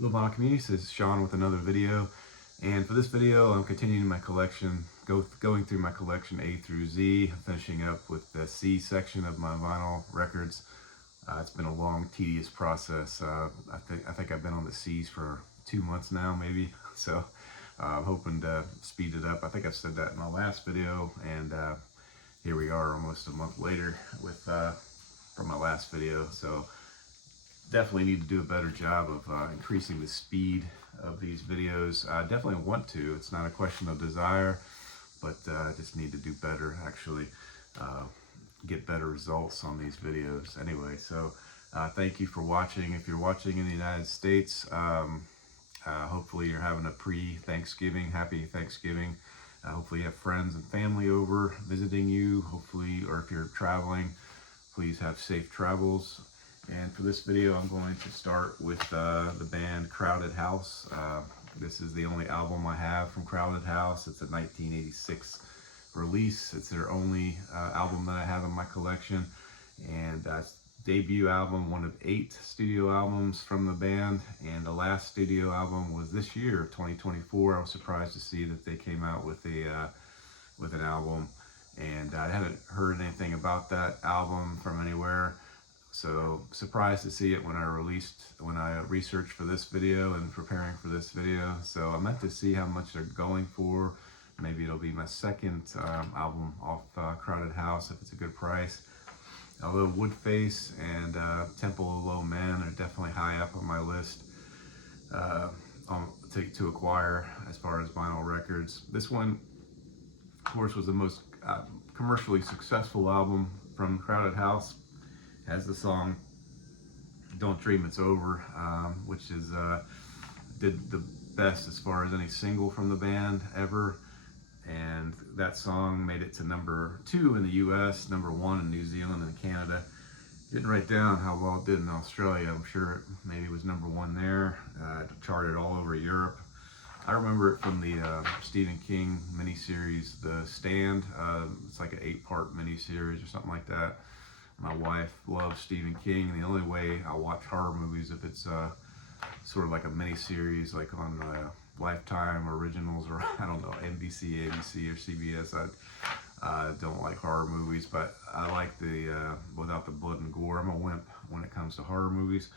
Hello Vinyl Community, this is Sean with another video. And for this video, I'm continuing my collection, going through my collection A through Z, finishing up with the C section of my vinyl records. It's been a long, tedious process. I think I've been on the C's for 2 months now, maybe. So I'm hoping to speed it up. I think I said that in my last video, and here we are almost a month later with from my last video. So definitely need to do a better job of increasing the speed of these videos. I definitely want to. It's not a question of desire, but I just need to do better, actually get better results on these videos. Anyway, so thank you for watching. If you're watching in the United States, hopefully you're having a pre-Thanksgiving, happy Thanksgiving. Hopefully you have friends and family over visiting you, hopefully, or if you're traveling, please have safe travels. And for this video, I'm going to start with the band Crowded House. This is the only album I have from Crowded House. It's a 1986 release. It's their only album that I have in my collection. And debut album, one of 8 studio albums from the band. And the last studio album was this year, 2024. I was surprised to see that they came out with an album. And I haven't heard anything about that album from anywhere. So surprised to see it when I researched for this video and preparing for this video. So I meant to see how much they're going for. Maybe it'll be my second album off Crowded House if it's a good price. Although Woodface and Temple of Low Man are definitely high up on my list to acquire as far as vinyl records. This one, of course, was the most commercially successful album from Crowded House. Has the song Don't Dream It's Over, which is did the best as far as any single from the band ever. And that song made it to number 2 in the US, number 1 in New Zealand and Canada. Didn't write down how well it did in Australia. I'm sure it maybe was number 1 there. It charted all over Europe. I remember it from the Stephen King miniseries, The Stand. It's like an 8-part miniseries or something like that. My wife loves Stephen King, and the only way I watch horror movies if it's sort of like a mini series, like on Lifetime Originals, or I don't know, NBC, ABC, or CBS. I don't like horror movies, but I like the without the blood and gore. I'm a wimp when it comes to horror movies.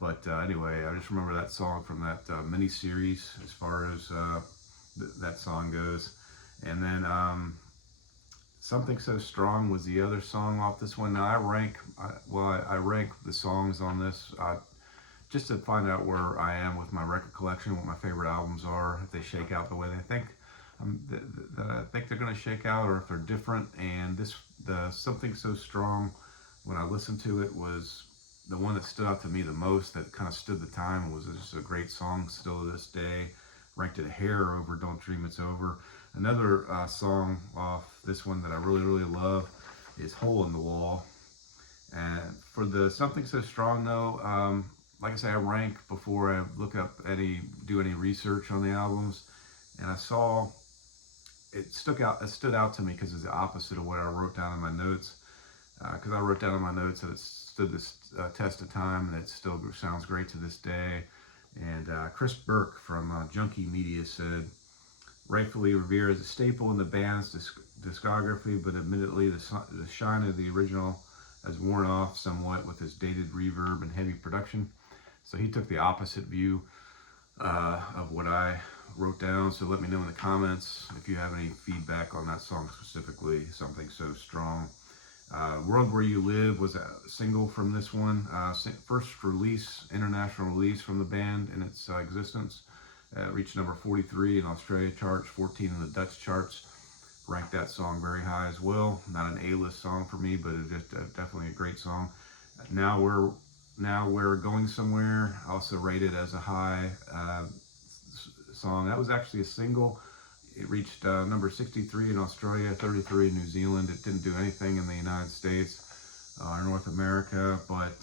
But anyway, I just remember that song from that mini series as far as that song goes. And then Something So Strong was the other song off this one. Now I rank the songs on this just to find out where I am with my record collection, what my favorite albums are, if they shake out the way they think that I think they're going to shake out, or if they're different. And the Something So Strong, when I listened to it, was the one that stood out to me the most, that kind of stood the time. It was just a great song still to this day. Ranked it a hair over Don't Dream It's Over. Another song off this one that I really love is Hole in the Wall. And for the Something So Strong though, like I say, I rank before I do any research on the albums. And I saw it stood out to me because it's the opposite of what I wrote down in my notes. Because I wrote down in my notes that it stood this test of time, and it still sounds great to this day. And Chris Burke from Junkie Media said, rightfully revered as a staple in the band's discography, but admittedly the shine of the original has worn off somewhat with its dated reverb and heavy production. So he took the opposite view of what I wrote down. So let me know in the comments if you have any feedback on that song specifically, Something So Strong. World Where You Live was a single from this one. First international release from the band in its existence. Reached number 43 in Australia charts, 14 in the Dutch charts. Ranked that song very high as well. Not an A-list song for me, but it's just definitely a great song. Now We're Going Somewhere, also rated as a high song. That was actually a single. It reached number 63 in Australia, 33 in New Zealand. It didn't do anything in the United States or North America, but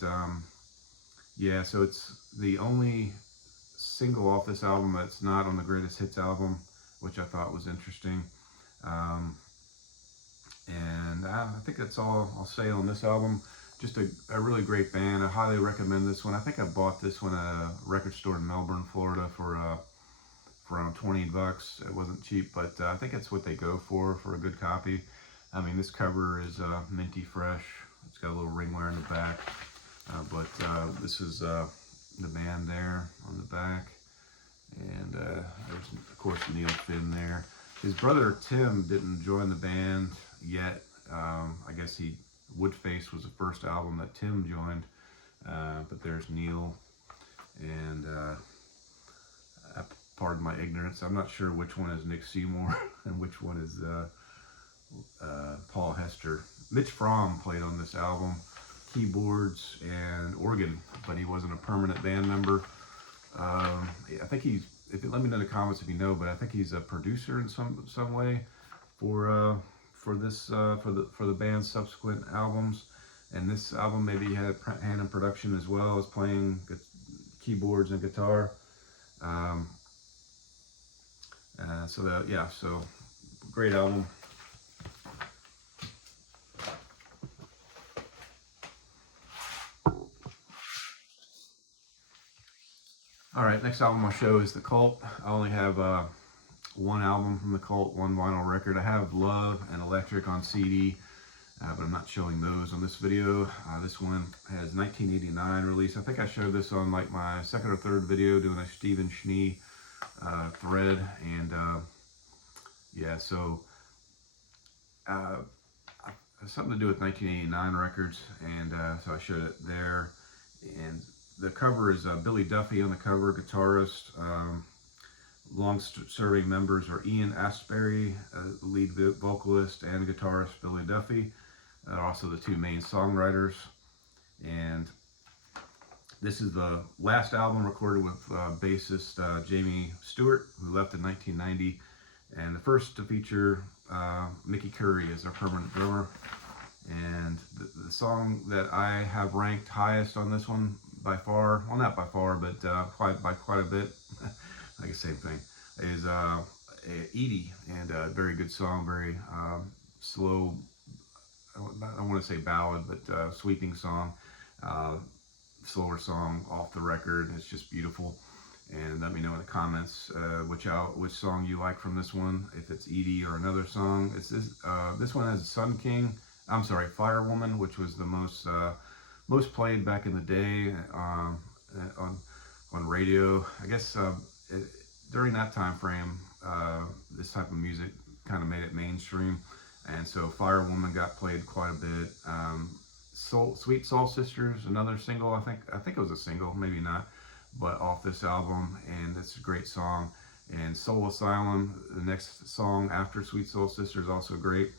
yeah, so it's the only single off this album that's not on the Greatest Hits album, which I thought was interesting. And I think that's all I'll say on this album. just a really great band. I highly recommend this one. I think I bought this one at a record store in Melbourne, Florida for around 20 bucks. It wasn't cheap, but I think it's what they go for a good copy. I mean, this cover is minty fresh. It's got a little ringwire in the back, but this is the band there on the back, and there's of course Neil Finn there. His brother Tim didn't join the band yet. I guess Woodface was the first album that Tim joined, but there's Neil, and pardon my ignorance, I'm not sure which one is Nick Seymour and which one is Paul Hester. Mitch Fromm played on this album, keyboards and organ, but he wasn't a permanent band member. I think let me know in the comments if you know, but I think he's a producer in some way for the band's subsequent albums. And this album, maybe he had a hand in production as well as playing keyboards and guitar. So great album. All right, next album I'll show is The Cult. I only have one album from The Cult, one vinyl record. I have Love and Electric on CD, but I'm not showing those on this video. This one has 1989 release. I think I showed this on like my second or third video doing a Stephen Schnee thread, and something to do with 1989 records, and so I showed it there. And the cover is Billy Duffy on the cover, guitarist. Long-serving members are Ian Astbury, lead vocalist, and guitarist Billy Duffy. Also the two main songwriters. And this is the last album recorded with bassist Jamie Stewart, who left in 1990, and the first to feature Mickey Curry as their permanent drummer. And the song that I have ranked highest on this one by far, well, not by far, but by quite a bit, I guess same thing, is Edie, and a very good song, very slow, I don't want to say ballad, but sweeping song, slower song off the record. It's just beautiful. And let me know in the comments which song you like from this one, if it's Edie or another song. This one has Fire Woman, which was the most played back in the day on radio. I guess during that time frame, this type of music kind of made it mainstream, and so Fire Woman got played quite a bit. Sweet Soul Sisters, another single. I think it was a single, maybe not, but off this album, and it's a great song. And Soul Asylum, the next song after Sweet Soul Sisters, also great.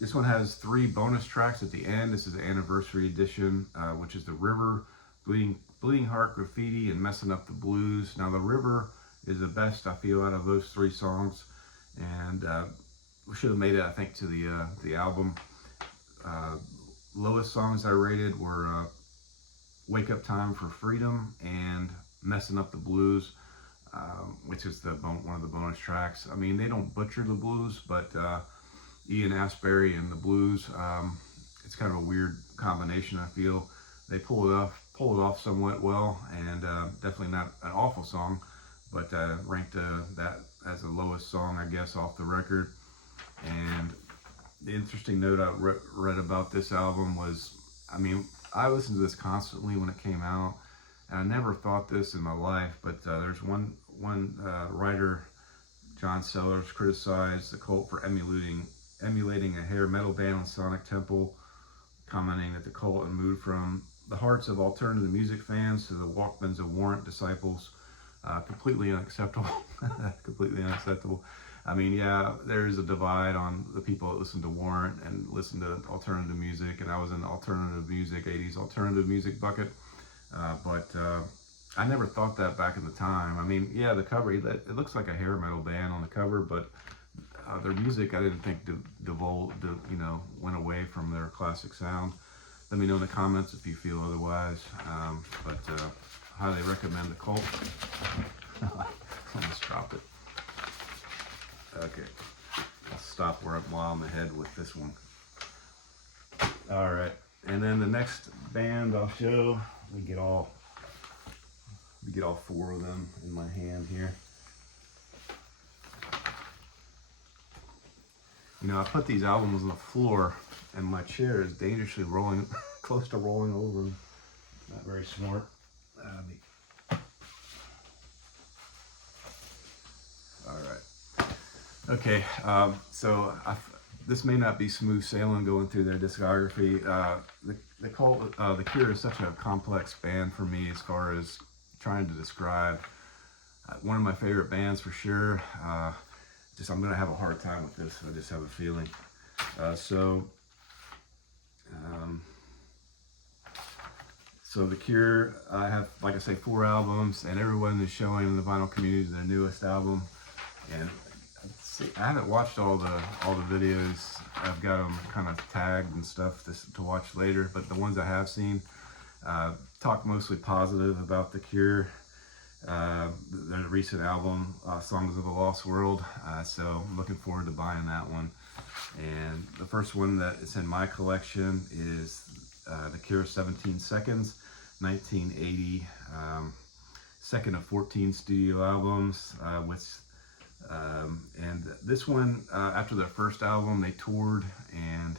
This one has 3 bonus tracks at the end. This is the anniversary edition, which is The River, Bleeding Heart, Graffiti, and Messing Up the Blues. Now, The River is the best, I feel, out of those 3 songs, and we should have made it, I think, to the album. Lowest songs I rated were Wake Up Time for Freedom and Messing Up the Blues, which is one of the bonus tracks. I mean, they don't butcher the blues, but Ian Astbury and the blues, it's kind of a weird combination, I feel. They pull it off somewhat well, and definitely not an awful song, but ranked that as the lowest song, I guess, off the record. And the interesting note I read about this album was, I mean, I listened to this constantly when it came out, and I never thought this in my life, but there's one writer, John Sellers, criticized the Cult for emulating a hair metal band on Sonic Temple, commenting that the Cult had moved from the hearts of alternative music fans to the Walkmans of Warrant disciples. Completely unacceptable. Completely unacceptable. I mean, yeah, there's a divide on the people that listen to Warrant and listen to alternative music, and I was in the alternative music, 80s alternative music bucket, but I never thought that back in the time. I mean, yeah, the cover, it looks like a hair metal band on the cover, but their music, I didn't think went away from their classic sound. Let me know in the comments if you feel otherwise, but highly recommend The Cult. I almost dropped it. Okay, I'll stop while I'm ahead with this one. All right, And then the next band I'll show, we get all 4 of them in my hand here. You know, I put these albums on the floor, and my chair is dangerously rolling, close to rolling over. Not very smart. All right. Okay. So this may not be smooth sailing going through their discography. The Cure is such a complex band for me as far as trying to describe. One of my favorite bands for sure. I'm gonna have a hard time with this. I just have a feeling. So the Cure, I have, like I say, 4 albums, and everyone is showing the vinyl community their newest album. And I haven't watched all the videos. I've got them kind of tagged and stuff to watch later. But the ones I have seen talk mostly positive about the Cure. Their recent album, Songs of a Lost World. So I'm looking forward to buying that one. And the first one that is in my collection is The Cure 17 Seconds, 1980, second of 14 studio albums. And this one, after their first album, they toured, and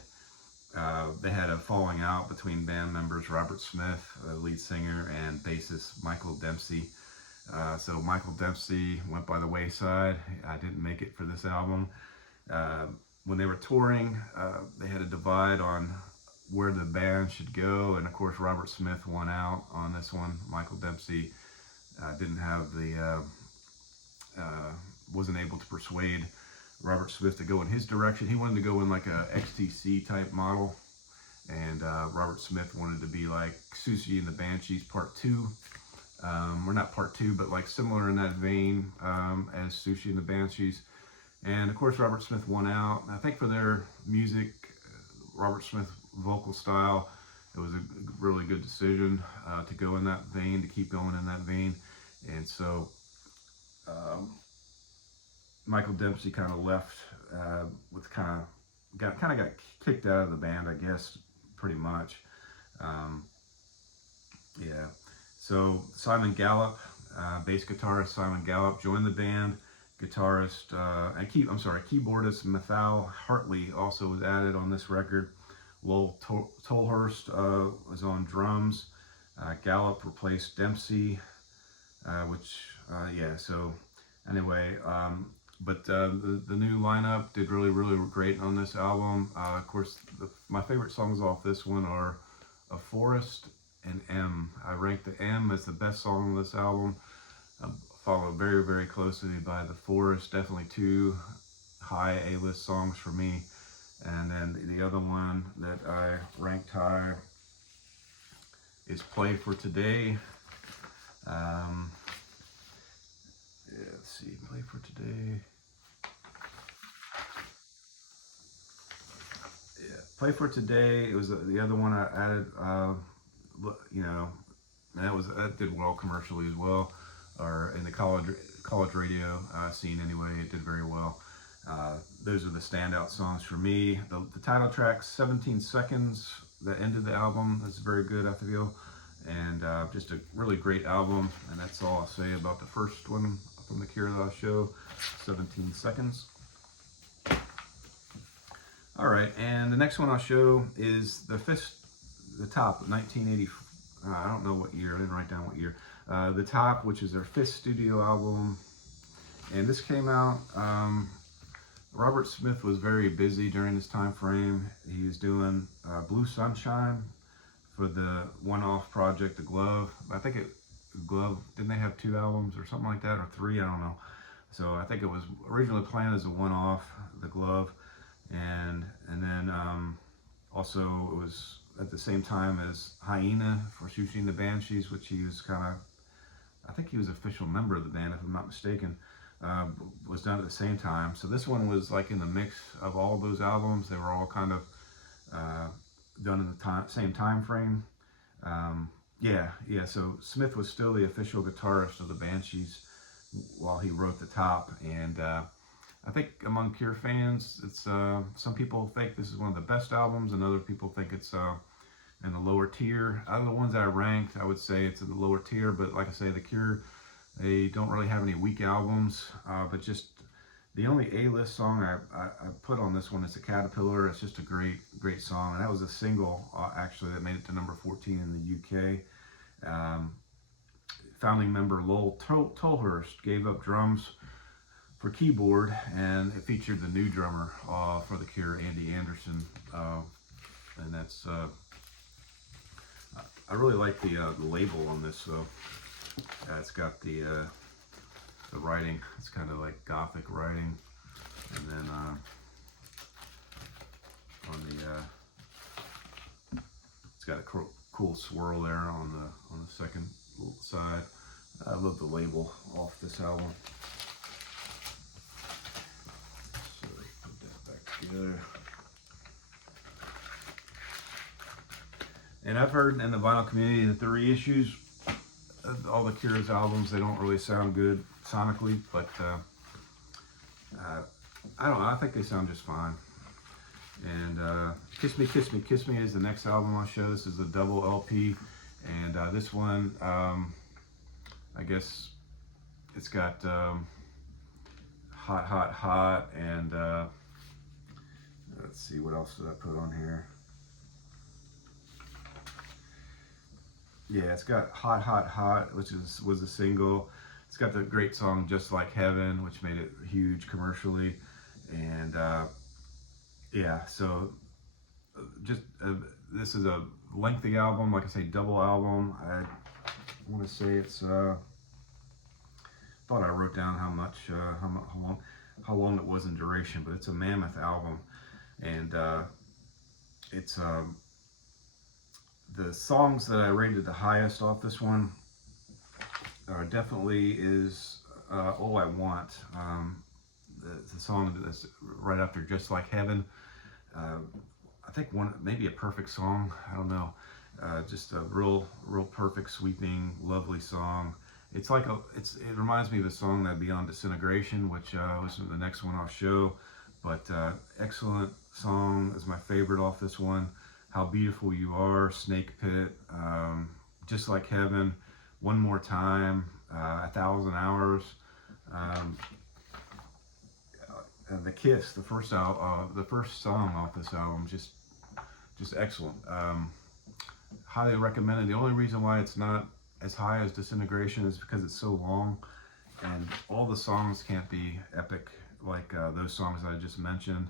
they had a falling out between band members Robert Smith, the lead singer, and bassist Michael Dempsey. So Michael Dempsey went by the wayside. I didn't make it for this album. When they were touring, they had a divide on where the band should go, and of course Robert Smith won out on this one. Michael Dempsey didn't have wasn't able to persuade Robert Smith to go in his direction. He wanted to go in like a XTC type model, and Robert Smith wanted to be like Siouxsie and the Banshees Part 2. Or not Part 2, but like similar in that vein as Siouxsie and the Banshees. And of course Robert Smith won out. I think for their music, Robert Smith vocal style, it was a really good decision to go in that vein, to keep going in that vein. And so Michael Dempsey kind of left with got kicked out of the band, I guess, pretty much. Yeah. So Simon Gallup, bass guitarist Simon Gallup, joined the band. Guitarist keyboardist Mathal Hartley also was added on this record. Lowell Tolhurst was on drums. Gallup replaced Dempsey, So anyway, but the new lineup did really great on this album. Of course, my favorite songs off this one are A Forest and M. I rank the M as the best song on this album, followed very closely by The Forest. Definitely 2 high A-list songs for me. And then the other one that I ranked high is Play for Today. Let's see, Play for Today. Yeah, Play for Today. It was the other one I added. That did well commercially as well, or in the college radio scene anyway. It did very well. Those are the standout songs for me. The title track, 17 Seconds, that ended the album, that's very good, I feel. And just a really great album. And that's all I'll say about the first one from the Cure that I'll show, 17 Seconds. All right, and the next one I'll show is the Top, 1980. I don't know what year. I didn't write down what year. The Top, which is their 5th studio album, and this came out. Robert Smith was very busy during this time frame. He was doing Blue Sunshine for the one-off project, The Glove. I think Glove, didn't they have 2 albums or something like that, or 3? I don't know. So I think it was originally planned as a one-off, The Glove, and then also it was at the same time as Hyena for Siouxsie and the Banshees, which he was I think he was an official member of the band, if I'm not mistaken. Was done at the same time. So this one was like in the mix of all of those albums. They were all kind of done in the same time frame. So Smith was still the official guitarist of the Banshees while he wrote The Top. And I think among Cure fans, it's some people think this is one of the best albums, and other people think it's in the lower tier. Out of the ones that I ranked, I would say it's in the lower tier, but like I say, The Cure, they don't really have any weak albums, but just the only A-list song I put on this one is The Caterpillar. It's just a great song, and that was a single, actually, that made it to number 14 in the UK. Founding member Lowell Tolhurst gave up drums for keyboard, and it featured the new drummer for The Cure, Andy Anderson, and that's I really like the label on this. So it's got the writing. It's kind of like Gothic writing, and then on the it's got a cool swirl there on the second side. I love the label off this album. So put that back together. And I've heard in the vinyl community that the reissues of all the Cure's albums, they don't really sound good sonically, but I don't know, I think they sound just fine. And Kiss Me, Kiss Me, Kiss Me is the next album I'll show. This is a double LP, and this one, I guess it's got Hot, Hot, Hot, and let's see, what else did I put on here? Yeah, it's got Hot, Hot, Hot, which was a single. It's got the great song Just Like Heaven, which made it huge commercially. And yeah, so just this is a lengthy album, like I say, double album. I want to say it's thought I wrote down how long it was in duration, but it's a mammoth album, and it's the songs that I rated the highest off this one definitely is All I Want, the song that's right after Just Like Heaven. I think maybe a perfect song, I don't know, just a real perfect, sweeping, lovely song. It's like it reminds me of a song that'd be on Disintegration, which was the next one I'll show, but excellent song is my favorite off this one. How Beautiful You Are, Snake Pit, Just Like Heaven, One More Time, 1,000 Hours, and The Kiss, the first song off this album, just excellent. Highly recommended. The only reason why it's not as high as Disintegration is because it's so long, and all the songs can't be epic like those songs I just mentioned.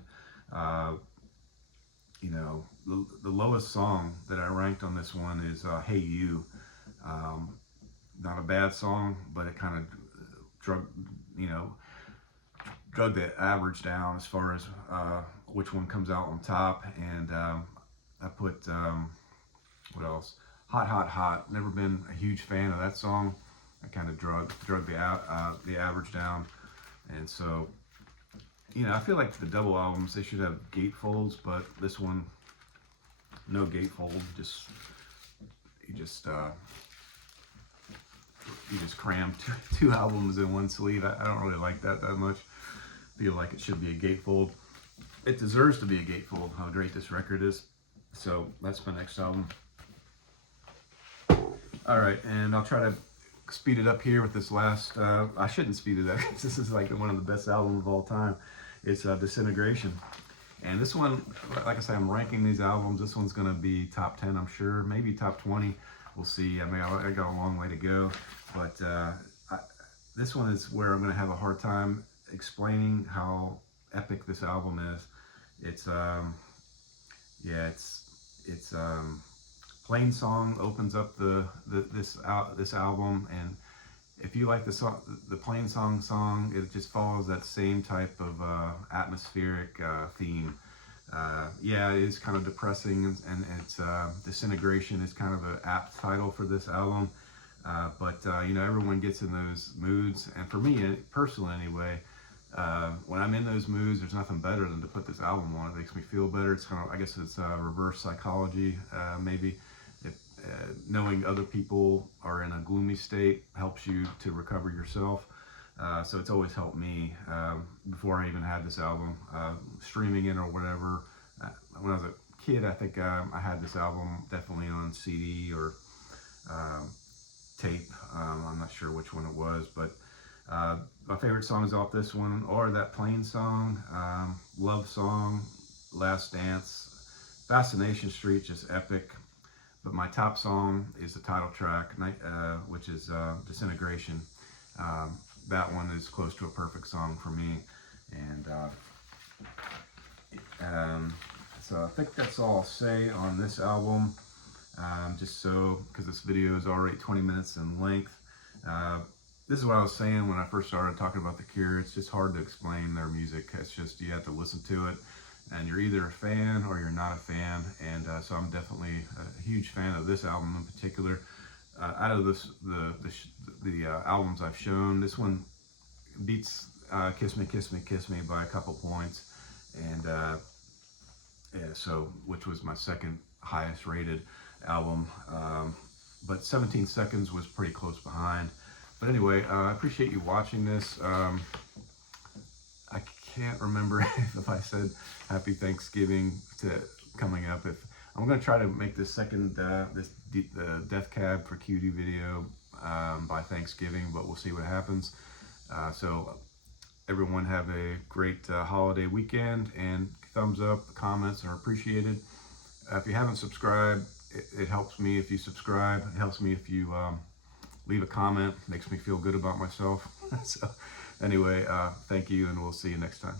You know, the lowest song that I ranked on this one is Hey You. Not a bad song, but it kind of drug the average down as far as which one comes out on top. And I put, what else? Hot, Hot, Hot. Never been a huge fan of that song. I kind of drug the average down. And so, you know, I feel like the double albums, they should have gatefolds, but this one, no gatefold. You just cram two albums in one sleeve. I don't really like that much. Feel like it should be a gatefold. It deserves to be a gatefold, how great this record is. So that's my next album. All right, and I'll try to speed it up here with this last, I shouldn't speed it up, because this is like one of the best albums of all time. It's Disintegration. And this one, like I said, I'm ranking these albums. This one's gonna be top 10, I'm sure, maybe top 20. We'll see. I mean, I got a long way to go, but this one is where I'm gonna have a hard time explaining how epic this album is. It's Plain Song opens up this album, and if you like the Plain Song, it just follows that same type of atmospheric theme. Yeah, it is kind of depressing, and it's Disintegration is kind of an apt title for this album. But you know, everyone gets in those moods, and for me personally anyway, when I'm in those moods, there's nothing better than to put this album on. It makes me feel better. It's kind of, I guess it's reverse psychology, maybe. Knowing other people are in a gloomy state helps you to recover yourself. So it's always helped me before I even had this album, streaming it or whatever. When I was a kid, I think I had this album definitely on CD or tape. I'm not sure which one it was, but my favorite songs off this one are that Plane song, Love Song, Last Dance, Fascination Street, just epic. But my top song is the title track, which is Disintegration. That one is close to a perfect song for me. And so I think that's all I'll say on this album. Just so, because this video is already 20 minutes in length. This is what I was saying when I first started talking about The Cure. It's just hard to explain their music. It's just, you have to listen to it, and you're either a fan or you're not a fan. And so I'm definitely a huge fan of this album in particular. Out of the albums I've shown, this one beats Kiss Me, Kiss Me, Kiss Me by a couple points. And yeah, so, which was my second highest rated album. But 17 Seconds was pretty close behind. But anyway, I appreciate you watching this. I can't remember if I said Happy Thanksgiving coming up. If I'm going to try to make this second the Death Cab for Cutie video by Thanksgiving, but we'll see what happens. So everyone have a great holiday weekend, and thumbs up, comments are appreciated. If you haven't subscribed, it helps me if you subscribe. It helps me if you leave a comment. Makes me feel good about myself. So anyway, thank you, and we'll see you next time.